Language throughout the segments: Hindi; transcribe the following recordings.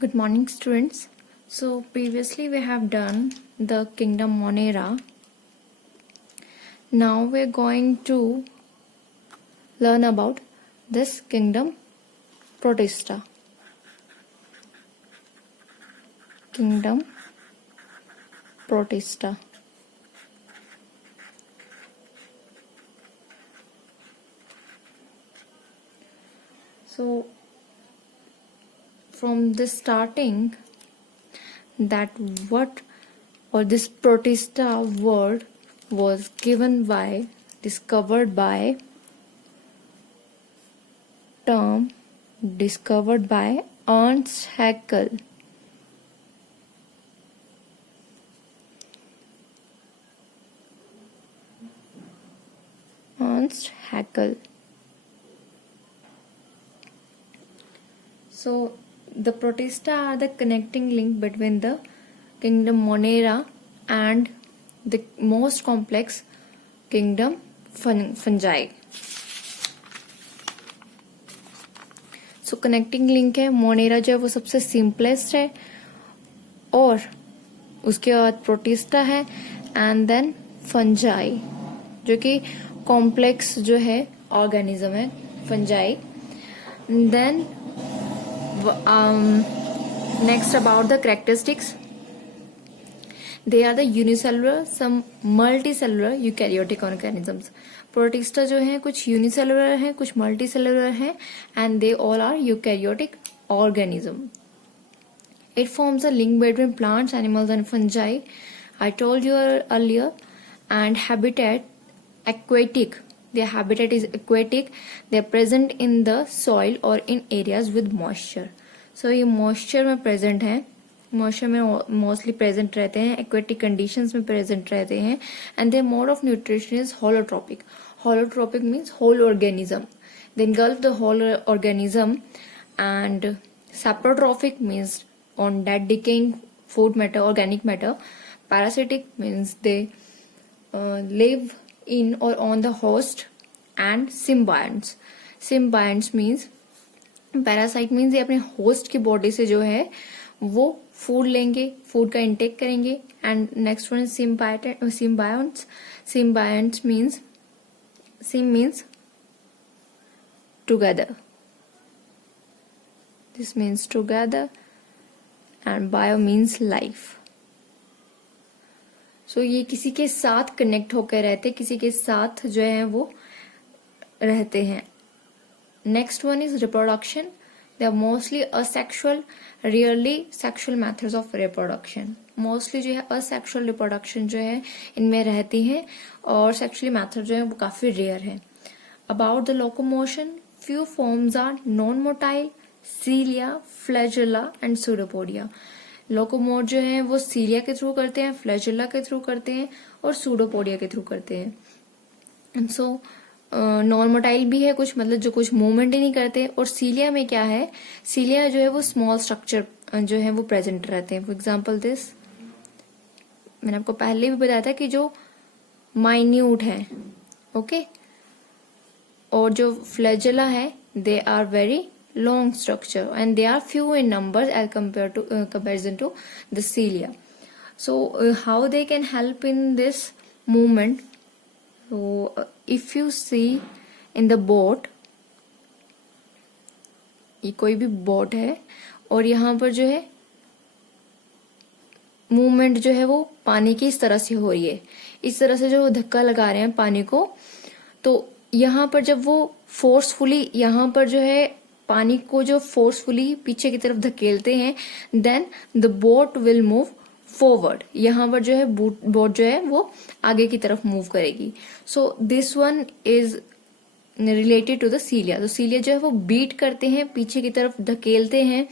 Good morning, students. So previously we have done the kingdom Monera. Now we're going to learn about this kingdom Protista. Kingdom Protista. So from the starting, that what or this Protista word was discovered by Ernst Haeckel. Ernst Haeckel. So the Protista are the connecting link between the kingdom Monera and the most complex kingdom fungi. So connecting link है मोनेरा जो है वो सबसे सिंपलेस्ट है और उसके बाद प्रोटिस्टा है एंड देन फंजाई जो कि कॉम्प्लेक्स जो है ऑर्गेनिज्म है fungi. Then next about the characteristics, they are the unicellular, some multicellular eukaryotic organisms. Protista जो है कुछ यूनिसेलुलर है, कुछ मल्टीसेलुलर है, and they all are eukaryotic organism. It forms a link between plants, animals and fungi. I told you earlier. And habitat, aquatic. Their habitat is aquatic. They are present in the soil or in areas with moisture. So ये moisture में present है, moisture में mostly present रहते हैं, aquatic conditions में present रहते हैं, and their mode of nutrition is holotropic. Holotropic means whole organism. They engulf the whole organism. And saprotrophic means on that decaying food matter, organic matter. Parasitic means they live in or on the host. And symbionts. Symbionts means parasite means ये अपने होस्ट की बॉडी से जो है वो फूड लेंगे, फूड का इंटेक करेंगे. And next one symbionts. Symbionts means sym means together. This means together and bio means life. So ये किसी के साथ कनेक्ट होकर रहते, किसी के साथ जो है वो रहते हैं. Next one is reproduction. They are mostly asexual, rarely sexual methods of reproduction. Mostly जो है asexual reproduction जो है इनमें रहती है और sexual method जो है वो काफी rare है. About the locomotion, few forms are non-motile, cilia, flagella and pseudopodia. Locomote जो है वो सीलिया के थ्रू करते हैं, फ्लैजेला के थ्रू करते हैं और सूडोपोडिया के थ्रू करते हैं. एंड सो नॉर्मोटाइल भी है कुछ, मतलब जो कुछ मूवमेंट ही नहीं करते. और सीलिया में क्या है, सीलिया जो है वो स्मॉल स्ट्रक्चर जो है वो प्रेजेंट रहते हैं. फॉर एग्जांपल दिस, मैंने आपको पहले भी बताया था कि जो माइन्यूट है, ओके. और जो फ्लैजेला है they are very long structure and they are few in numbers as compared to comparison to the cilia. So how they can help in this movement? So if you see in the boat, ये कोई भी बोट है और यहाँ पर जो है मूवमेंट जो है वो पानी की इस तरह से हो रही है, इस तरह से जो धक्का लगा रहे हैं पानी को, तो यहाँ पर जब वो फोर्सफुली यहाँ पर जो है पानी को जो फोर्सफुली पीछे की तरफ धकेलते हैं, then the boat will move forward. यहाँ पर जो है बोट जो है वो आगे की तरफ मूव करेगी. So this one is related to the cilia. तो सीलिया जो है वो बीट करते हैं, पीछे की तरफ धकेलते हैं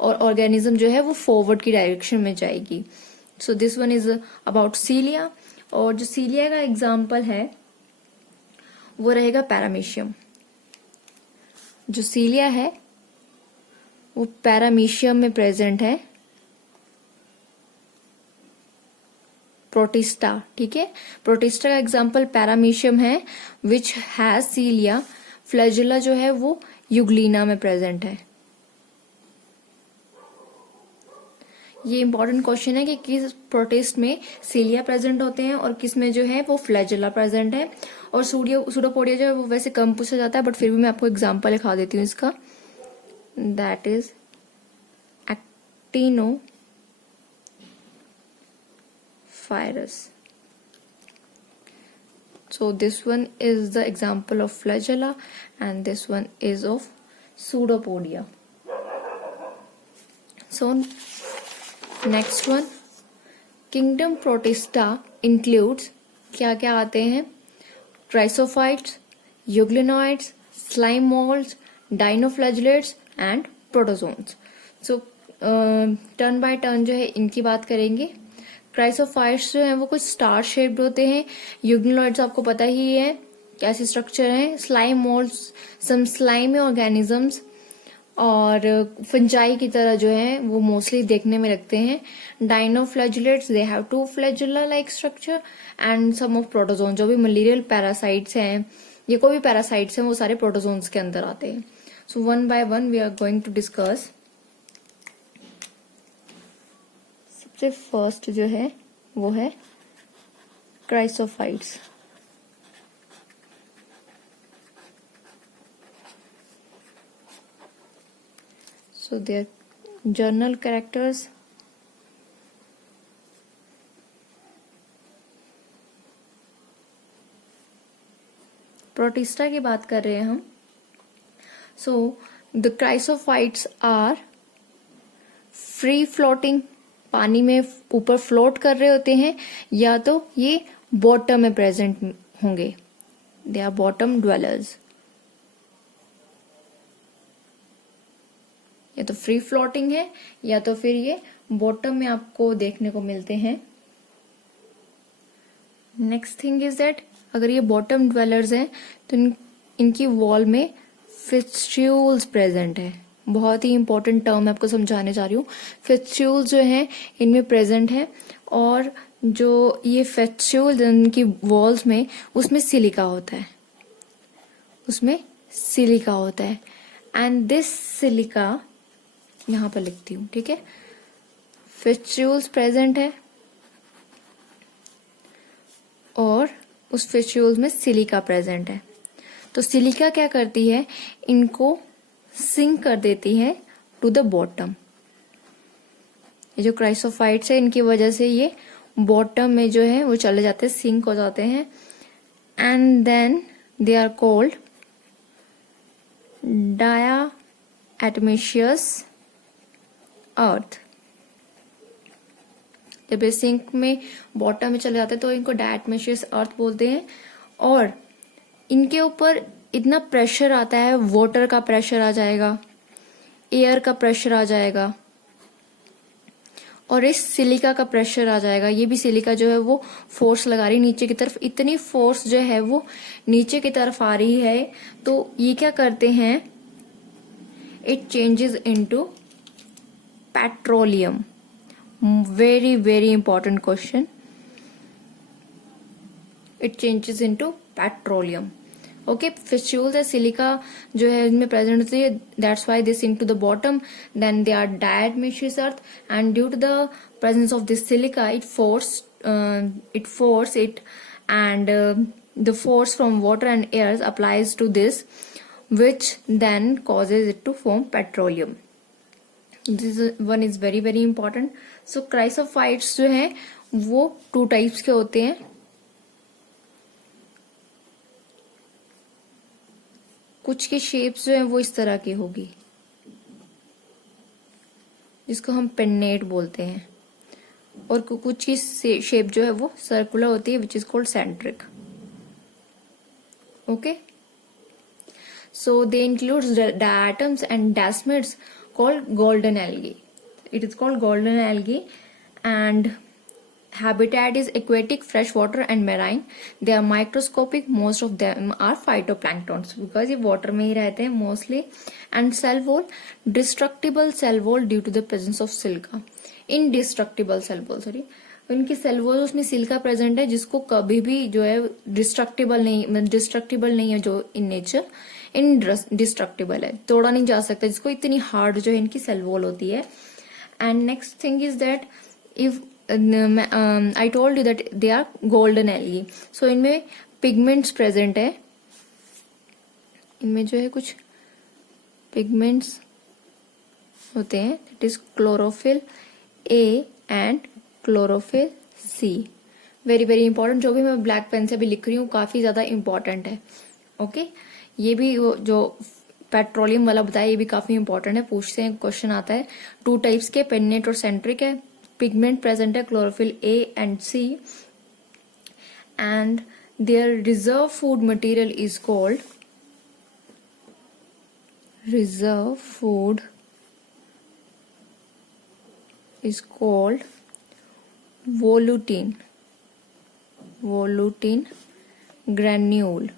और ऑर्गेनिज्म जो है वो फॉरवर्ड की डायरेक्शन में जाएगी. So this one is about cilia. और जो सीलिया का एग्जाम्पल है वो रहेगा पैरामीशियम. जो सीलिया है वो पैरामीशियम में प्रेजेंट है. प्रोटिस्टा, ठीक है. प्रोटिस्टा का एग्जाम्पल पैरामीशियम है विच हैज सीलिया. फ्लैजेला जो है वो यूग्लिना में प्रेजेंट है. ये इंपॉर्टेंट क्वेश्चन है कि किस प्रोटिस्ट में सिलिया प्रेजेंट होते हैं और किस में जो है वो फ्लैजेला प्रेजेंट है। और सूडोपोडिया जो है वो वैसे कम पूछा जाता है, बट फिर भी मैं आपको एग्जांपल लिखा देती हूँ इसका। That is actinophrys. So this one is the example of flagella and this one is of pseudopodia. So next one, kingdom protista includes क्या क्या आते हैं? Chrysophytes, euglenoids, slime molds, dinoflagellates and protozoans. So turn by turn जो है इनकी बात करेंगे। क्राइसोफाइट्स जो है वो कुछ स्टार शेप्ड होते हैं। यूग्लिनॉइड्स आपको पता ही है कैसे स्ट्रक्चर है। स्लाइम मोल्ड्स सम स्लाइमी ऑर्गेनिजम्स और फंजाई की तरह जो है वो मोस्टली देखने में लगते हैं। Dinoflagellates they have two flagella like structure and some of protozoan, जो भी मलेरियल पैरासाइट्स हैं, ये कोई भी पैरासाइट्स हैं वो सारे प्रोटोजोन्स के अंदर आते हैं। So one by one we are going to discuss. सबसे फर्स्ट जो है वो है chrysophytes. So their journal characters, Protista की बात कर रहे हैं हम। So the chrysophytes are free floating, पानी में ऊपर फ्लोट कर रहे होते हैं, या तो ये बॉटम में प्रेजेंट होंगे। They are bottom dwellers. या तो फ्री फ्लोटिंग है या तो फिर ये बॉटम में आपको देखने को मिलते हैं। नेक्स्ट थिंग इज दैट अगर ये बॉटम ड्वेलर्स हैं तो इनकी वॉल में फिस्ट्यूल्स प्रेजेंट है। बहुत ही इंपॉर्टेंट टर्म मैं आपको समझाने जा रही हूँ। फिस्ट्यूल्स जो हैं इनमें प्रेजेंट है और जो ये फिस्ट्यूल्स इनकी वॉल्स में उसमें सिलिका होता है, उसमें सिलिका होता है। एंड दिस सिलिका यहां पर लिखती हूं, ठीक है। फिस्ट्यूल्स प्रेजेंट है और उस फिस्ट्यूल्स में सिलिका प्रेजेंट है। तो सिलिका क्या करती है, इनको सिंक कर देती है टू द बॉटम। ये जो क्राइसोफाइट्स है इनकी वजह से ये बॉटम में जो है वो चले जाते हैं, सिंक हो जाते हैं। And then they are called diatomaceous earth. जब ये सिंक में बॉटम में चले जाते हैं तो इनको डायटमेशियस अर्थ बोलते हैं। और इनके ऊपर इतना प्रेशर आता है, वाटर का प्रेशर आ जाएगा, एयर का प्रेशर आ जाएगा और इस सिलिका का प्रेशर आ जाएगा। ये भी सिलिका जो है वो फोर्स लगा रही है नीचे की तरफ, इतनी फोर्स जो है वो नीचे की तरफ आ रही है। तो ये क्या करते हैं, it changes into petroleum. Very very important question. It changes into petroleum. Okay, frustules या सिलिका जो है इनमें प्रेजेंट होती है, that's why they sink to the bottom. Then they are diatomaceous earth and due to the presence of this silica it force it and the force from water and air applies to this, which then causes it to form petroleum. This one is very very important. So chrysophytes जो है वो 2 टाइप्स के होते हैं। कुछ की शेप्स जो है वो इस तरह की होगी जिसको हम पेन्नेट बोलते हैं, और कुछ की शेप जो है वो सर्कुलर होती है विच is called centric. Okay, so they include diatoms and dasmids called golden algae. It is called golden algae and habitat is aquatic, freshwater and marine. They are microscopic. Most of them are phytoplanktons because ये water में ही रहते हैं mostly. And cell wall, destructible cell wall due to the presence of silica. Indestructible cell wall, sorry. इनकी सेल वॉल उसमें सिलिका प्रेजेंट है जिसको कभी भी जो है डिस्ट्रक्टिबल नहीं है जो इन नेचर, इनडिस्ट्रक्टिबल है, तोड़ा नहीं जा सकता जिसको, इतनी हार्ड जो है इनकी सेल वॉल होती है। And next thing is that if I told you that they are golden algae, so इनमें pigments present है, इनमें जो है कुछ pigments होते हैं, that is chlorophyll A and chlorophyll C. Very very important, जो भी मैं ब्लैक पेन से अभी लिख रही हूँ काफी ज्यादा इंपॉर्टेंट है. ओके ये भी जो पेट्रोलियम वाला बताया ये भी काफी इंपॉर्टेंट है, पूछते हैं क्वेश्चन आता है. 2 टाइप्स के पेन्नेट और सेंट्रिक है. पिगमेंट प्रेजेंट है chlorophyll A and C and their reserve food material is called volutin granule.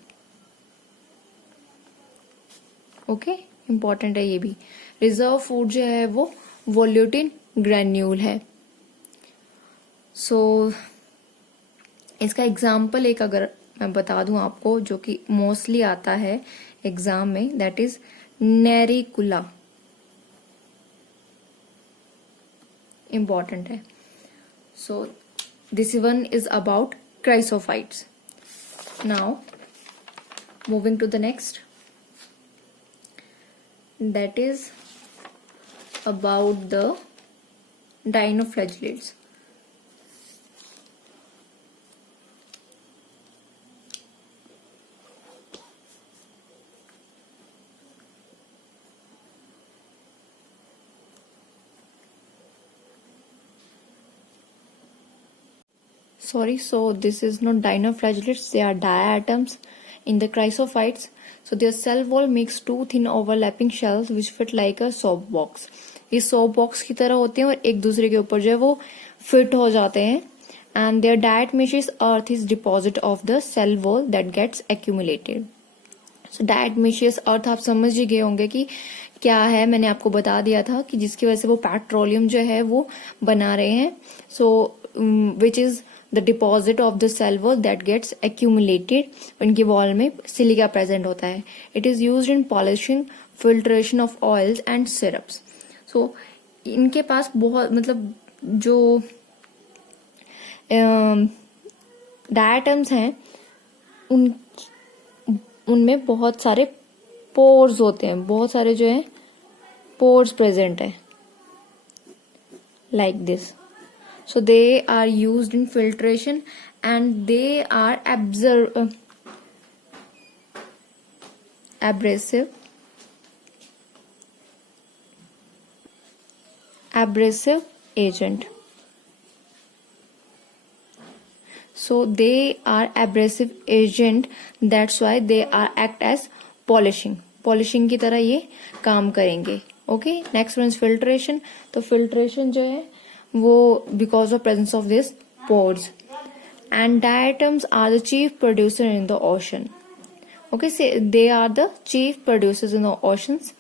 Okay important है ये भी. रिजर्व फूड जो है वो वोल्यूटिन ग्रैन्यूल है. सो इसका एग्जाम्पल एक अगर मैं बता दूं आपको जो कि मोस्टली आता है एग्जाम में, दैट इज नेरिकुला. इंपॉर्टेंट है. So this one is about chrysophytes. Now moving to the next, that is about the dinoflagellates. Sorry, so this is not dinoflagellates, they are diatoms in the chrysophytes. So their cell wall makes 2 thin overlapping shells which fit like a soap box. ये soap box की तरह होते हैं और एक दूसरे के ऊपर जो है वो फिट हो जाते हैं. And their diatomaceous earth is deposit of the cell wall that gets accumulated. So diatomaceous earth आप समझ ही गए होंगे कि क्या है, मैंने आपको बता दिया था कि जिसकी वजह से वो पेट्रोलियम जो है वो बना रहे हैं. So which is the deposit of the cell wall that gets accumulated. उनकी वॉल में सिलिका प्रेजेंट होता है. It is used in polishing, filtration of oils and syrups. So इनके पास बहुत मतलब जो डायटम्स हैं उनमें बहुत सारे पोर्स होते हैं, बहुत सारे जो है पोर्स प्रेजेंट है like this. So they are used in filtration and they are abrasive agent. So they are abrasive agent, that's why they are act as polishing की तरह ये काम करेंगे. Okay next one is filtration. तो फिल्ट्रेशन जो है वो because of presence of this pores. And diatoms are the chief producer in the ocean. Okay they are the chief producers in the oceans.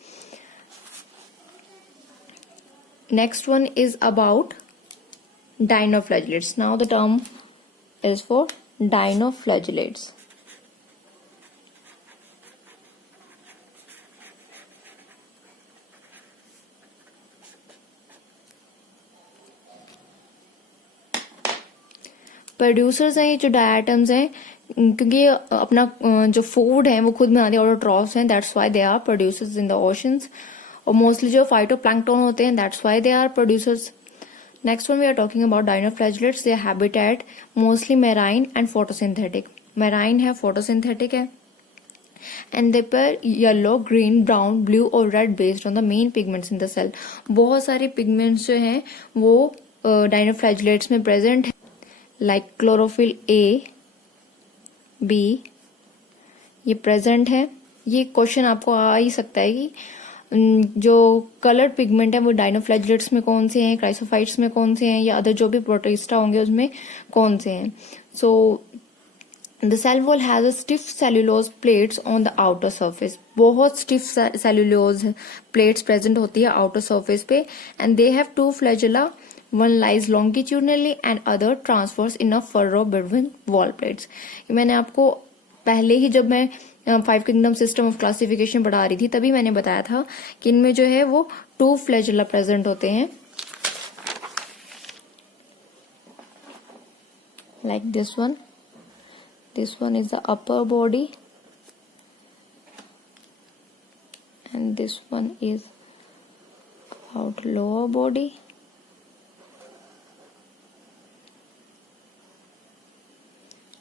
Next one is about dinoflagellates. Now the term is for dinoflagellates. Producers हैं ये जो डायटम्स हैं, क्योंकि अपना जो फूड है वो खुद बनाते हैं, ऑटोट्रॉफ्स हैं, that's why they are producers in the oceans. और मोस्टली जो फाइटोप्लैंक्टन होते हैं, that's why they are producers. Next one we are talking about dinoflagellates. Their habitat mostly marine and photosynthetic. Marine है, फोटोसिंथेटिक है. And they appear yellow, green, brown, blue और red based on the main pigments in the cell. बहुत सारे पिगमेंट्स जो हैं वो dinoflagellates में प्रेजेंट है, लाइक क्लोरोफिल A, B ये प्रेजेंट है. ये क्वेश्चन आपको आ ही सकता है कि जो कलर्ड पिगमेंट है वो डायनोफ्लैजेलेट्स में कौन से हैं, क्राइसोफाइट्स में कौन से हैं, या अदर जो भी प्रोटिस्टा होंगे उसमें कौन से हैं. So the cell wall has a stiff cellulose plates on the outer surface. बहुत स्टिफ सेल्यूलोज प्लेट्स प्रेजेंट होती है आउटर सरफेस पे. And they have 2 flagella. One lies longitudinally and other transverse in a furrow between wall plates. मैंने आपको पहले ही जब मैं 5 किंगडम सिस्टम ऑफ क्लासिफिकेशन पढ़ा रही थी तभी मैंने बताया था कि इनमें जो है वो 2 फ्लैजेला प्रेजेंट होते हैं. like this one. This one is the upper body, and this one is about lower body.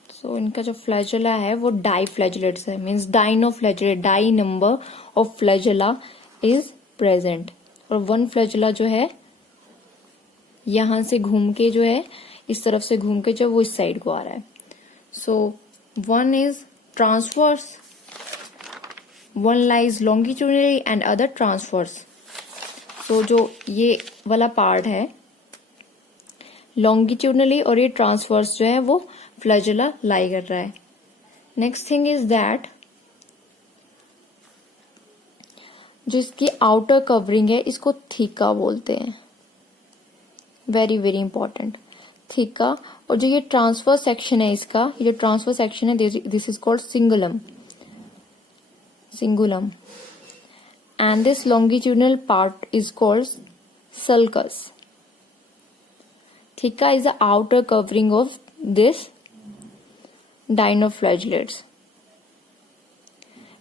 So इनका जो फ्लैजुला है वो डाई फ्लैजुलेट्स है, means dinoflagellate, di number of flagella is present. और वन फ्लैजुला जो है यहां से घूम के जो है इस तरफ से घूम के जो वो इस साइड को आ रहा है. So one is transverse, one lies longitudinally and other transverse. तो जो ये वाला पार्ट है लॉन्गिट्यूडनली और ये ट्रांसवर्स जो है वो फ्लैजुला लाई कर रहा है. नेक्स्ट थिंग इज दैट जो इसकी आउटर कवरिंग है इसको थीका बोलते हैं. Very very important, theca. और जो ये ट्रांसफर सेक्शन है इसका, ये जो ट्रांसफर सेक्शन है this is called cingulum. Cingulum. And this longitudinal part is called sulcus. Theca is the outer covering of this dinoflagellates.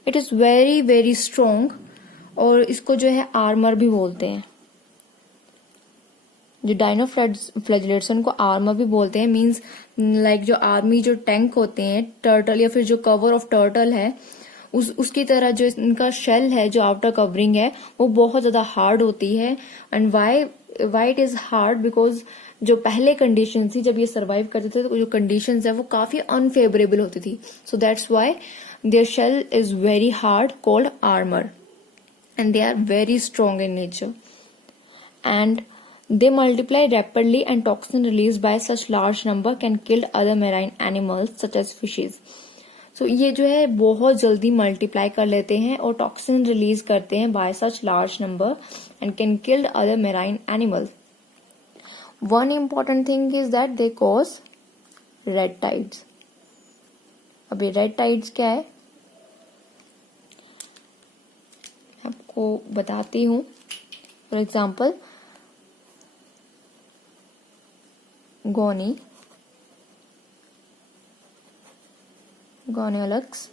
It is very very strong और इसको जो है आर्मर भी बोलते हैं. जो डाइनोफ्लैजेलेट्स उनको आर्मर भी बोलते हैं. मींस लाइक जो आर्मी जो टैंक होते हैं टर्टल या फिर जो कवर ऑफ टर्टल है उसकी तरह जो इनका शेल है जो आउटर कवरिंग है वो बहुत ज्यादा हार्ड होती है. And why it is hard because जो पहले कंडीशन थी जब ये सर्वाइव करते थे तो जो कंडीशंस है वो काफी अनफेवरेबल होती थी. So that's why their shell is very hard called armour and they are very strong in nature and they multiply rapidly and toxin released by such large number can kill other marine animals such as fishes. So ये जो है बहुत जल्दी मल्टीप्लाई कर लेते हैं और टॉक्सिन रिलीज करते हैं by such large number and can kill other marine animals. One important thing is that they cause red tides. अभी red tides क्या है आपको बताती हूँ. फॉर एग्जाम्पल गोनियोलक्स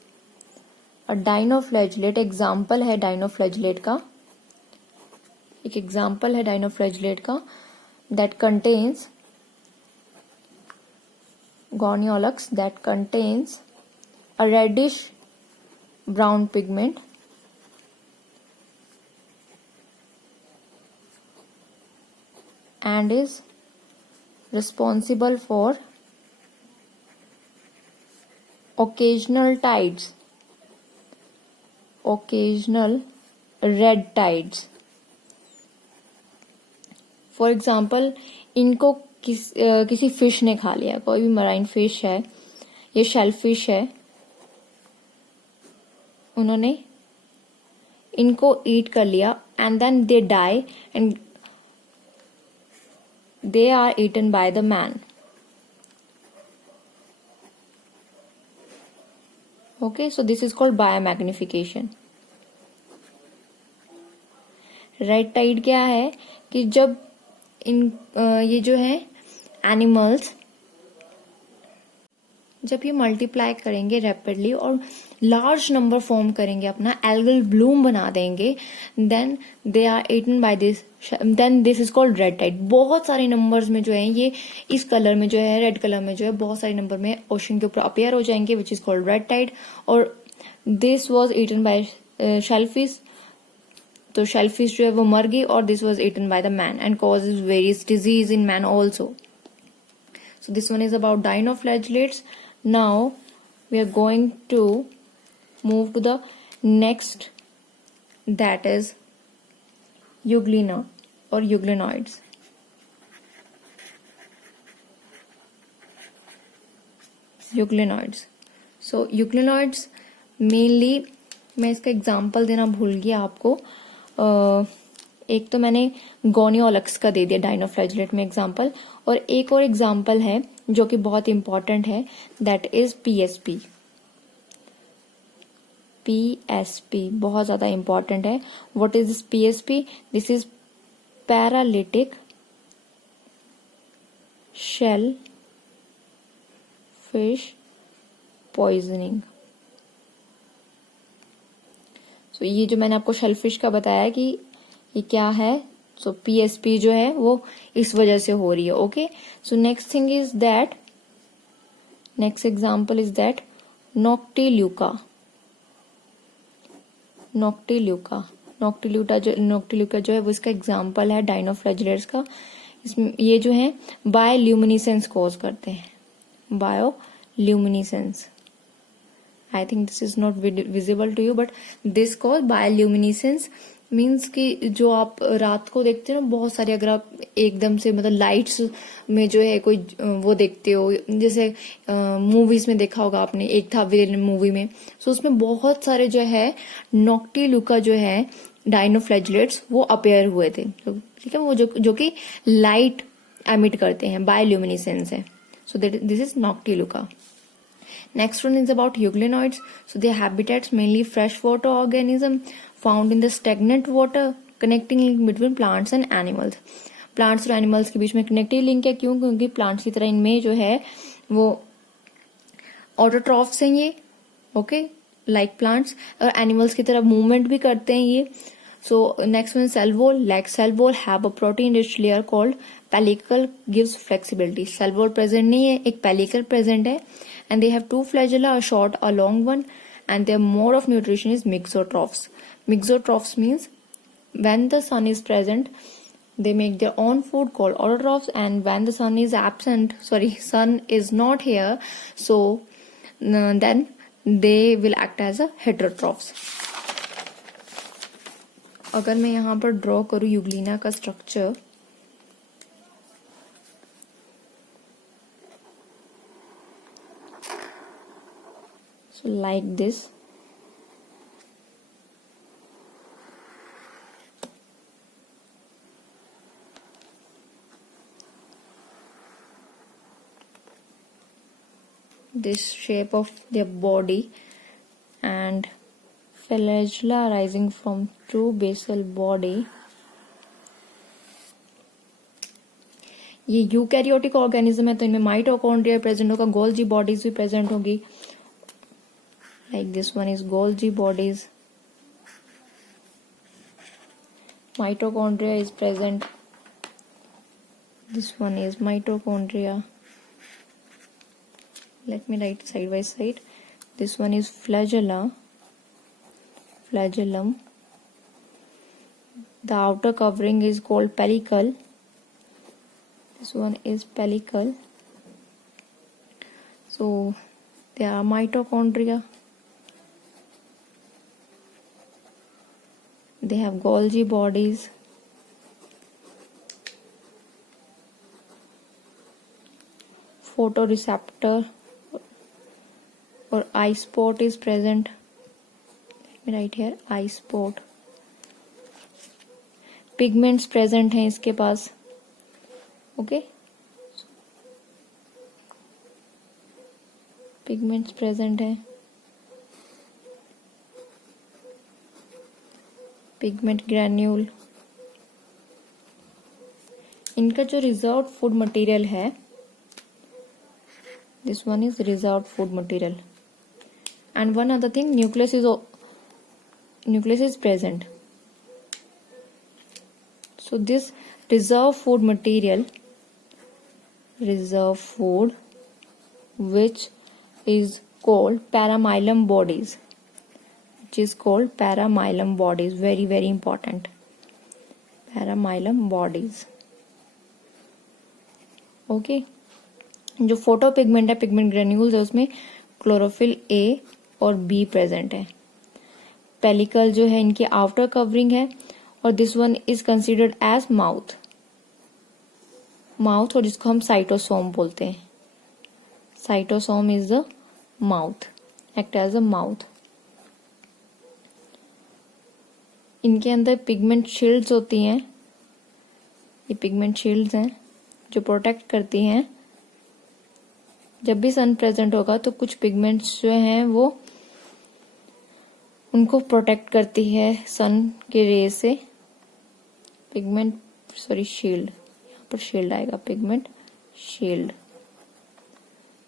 और डाइनोफ्लैजेलेट एग्जाम्पल है डाइनोफ्लैजेलेट का. एक एग्जाम्पल है डाइनोफ्लैजेलेट का that contains gonyaulax that contains a reddish brown pigment and is responsible for occasional red tides. For example, इनको किसी फिश ने खा लिया, कोई भी मराइन फिश है, ये शेल फिश है, उन्होंने इनको ईट कर लिया and then they die and they are eaten by the man. Okay, so this is called biomagnification. Red tide क्या है कि जब ये जो है एनिमल्स जब ये मल्टीप्लाई करेंगे रैपिडली और लार्ज नंबर फॉर्म करेंगे, अपना एल्गल ब्लूम बना देंगे, then they are eaten by this, then this is called red tide. बहुत सारे नंबर्स में जो है ये इस कलर में जो है रेड कलर में जो है बहुत सारे नंबर में ओशन के ऊपर अपेयर हो जाएंगे which is called red tide. और this was eaten by shellfish, तो शेलफिश जो है वो मर गई और this was eaten by the man and causes various disease in man also. So this one is about dinoflagellates. Now we are going to move to the next, that is euglena or euglenoids. So euglenoids mainly मैं इसका एग्जाम्पल देना भूल गया आपको. एक तो मैंने गोनियोलक्स का दे दिया डाइनोफ्लैजेलेट में एग्जाम्पल, और एक और एग्जाम्पल है जो कि बहुत इंपॉर्टेंट है दैट इज पीएसपी. पीएसपी बहुत ज्यादा इंपॉर्टेंट है. What is this PSP? This is paralytic shell fish poisoning. सो ये जो मैंने आपको शेलफिश का बताया कि ये क्या है, सो पीएसपी जो है वो इस वजह से हो रही है। Okay, so next thing is that, next example is that noctiluca. Noctiluca जो है वो इसका एग्जांपल है डायनोफ्लैजिलेट्स का। इसमें ये जो है बायोल्यूमिनेसेंस कॉज करते हैं, bioluminescence. I think this is not visible to you, but this cause bioluminescence means कि जो आप रात को देखते हो ना, बहुत सारे, अगर आप एकदम से मतलब लाइट्स में जो है कोई वो देखते हो, जैसे मूवीज में देखा होगा आपने, एक था विलेन मूवी में, सो उसमें बहुत सारे जो है नॉक्टिल्यूका जो है डायनोफ्लैजिलेट्स वो अपेयर हुए थे, ठीक है, वो जो कि लाइट एमिट करते हैं, बायोल्यूमिनेसेंस है। So this is noctiluca. Next one is about euglenoids. So their habitats mainly freshwater organism found in the stagnant water, connecting link between plants and animals. Plants और एनिमल्स के बीच में कनेक्टिव लिंक है, क्यों? क्योंकि प्लांट्स की तरह इनमें जो है वो ऑटोट्रॉफ्स हैं ये, ओके, लाइक प्लांट्स, और एनिमल्स की तरह मूवमेंट भी करते हैं ये। So next one, cell wall. Like cell wall have a protein-rich layer called pellicle, gives flexibility. Cell wall present नहीं है, एक pellicle present है, and they have two flagella, a short, a long one, and their mode of nutrition is mixotrophs. Mixotrophs means when the sun is present, they make their own food called autotrophs, and when the sun is absent, sun is not here, so then they will act as a heterotrophs. अगर मैं यहाँ पर ड्रॉ करूँ यूग्लिना का structure, so like this, this shape of their body and flagella arising from true basal body. ये यूकैरियोटिक ऑर्गेनिज्म है, तो इनमें माइटोकॉन्ड्रिया प्रेजेंट होगा, गोल्जी बॉडीज भी प्रेजेंट होगी, like this one is Golgi bodies, mitochondria is present, this one is mitochondria, let me write side by side, this one is flagellum, the outer covering is called pellicle, this one is pellicle, so they are mitochondria, they have Golgi bodies, photoreceptor or eye spot is present, let me write here eye spot, pigments present हैं इसके पास, ओके, पिगमेंट्स प्रेजेंट हैं, पिगमेंट ग्रैन्यूल। इनका जो रिजर्व फूड मटेरियल है, this one is reserve food material, and one other thing, nucleus is present. So this reserve food material, which is called paramylum bodies, very very important, paramylum bodies. Okay, जो फोटो पिगमेंट है, पिगमेंट ग्रेन्यूल्स है, उसमें क्लोरोफिल ए और बी प्रेजेंट है. पेलिकल जो है इनकी आउटर कवरिंग है, और this one is considered as mouth, और जिसको हम साइटोसोम बोलते हैं. Cytosome is the mouth, act as a mouth. इनके अंदर पिगमेंट शील्ड्स होती हैं, ये पिगमेंट शील्ड्स हैं जो प्रोटेक्ट करती हैं. जब भी सन प्रेजेंट होगा तो कुछ पिगमेंट्स जो हैं वो उनको प्रोटेक्ट करती है सन के रे से. शील्ड, यहाँ पर शील्ड आएगा, pigment shield.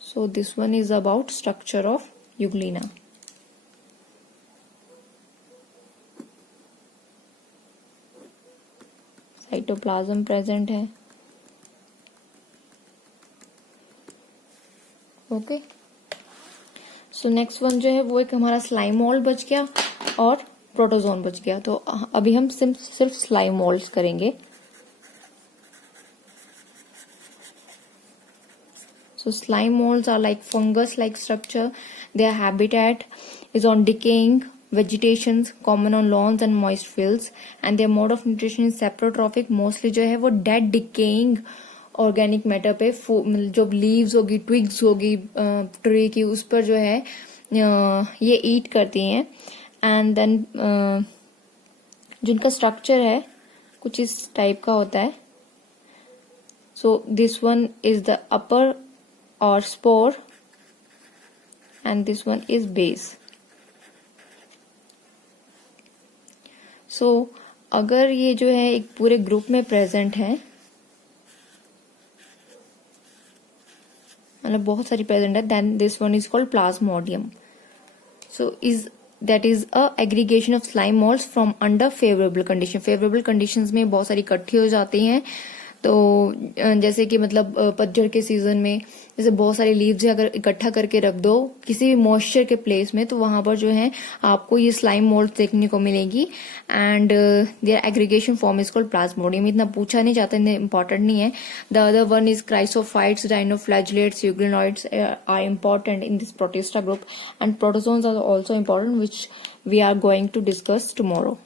So this one is about structure of Euglena. Cytoplasm present है. ओके. सो नेक्स्ट वन जो है वो एक हमारा स्लाइम मोल्ड बच गया और प्रोटोजोन बच गया. तो अभी हम सिर्फ स्लाइम मोल्ड्स करेंगे. So slime molds are like fungus-like structure. Their habitat is on decaying vegetations, common on lawns and moist fields, and their mode of nutrition is saprotrophic. Mostly जो है वो dead decaying organic matter पे जो leaves होगी, twigs होगी ट्री की, उस पर जो है ये eat करती हैं. And then जिनका structure है कुछ इस टाइप का होता है. So this one is the upper or spore and this one is base. So अगर ये जो है एक पूरे ग्रुप में प्रेजेंट है, मतलब बहुत सारी प्रेजेंट है, then this one is called plasmodium. So that is a aggregation of slime molds from under favorable condition. favorable conditions में बहुत सारी इकट्ठी हो जाती हैं. तो जैसे कि मतलब पतझड़ के सीजन में जैसे बहुत सारी लीव्स अगर इकट्ठा करके रख दो किसी भी मॉइस्चर के प्लेस में, तो वहां पर जो है आपको ये स्लाइम मोल्ड देखने को मिलेगी. And there aggregation form is called plasmodium. इतना पूछा नहीं जाता, इतना इंपॉर्टेंट नहीं है. The other one is chrysophytes, dinoflagellates, euglenoids are important in this protista group, and protozoans are also important, which we are going to discuss tomorrow.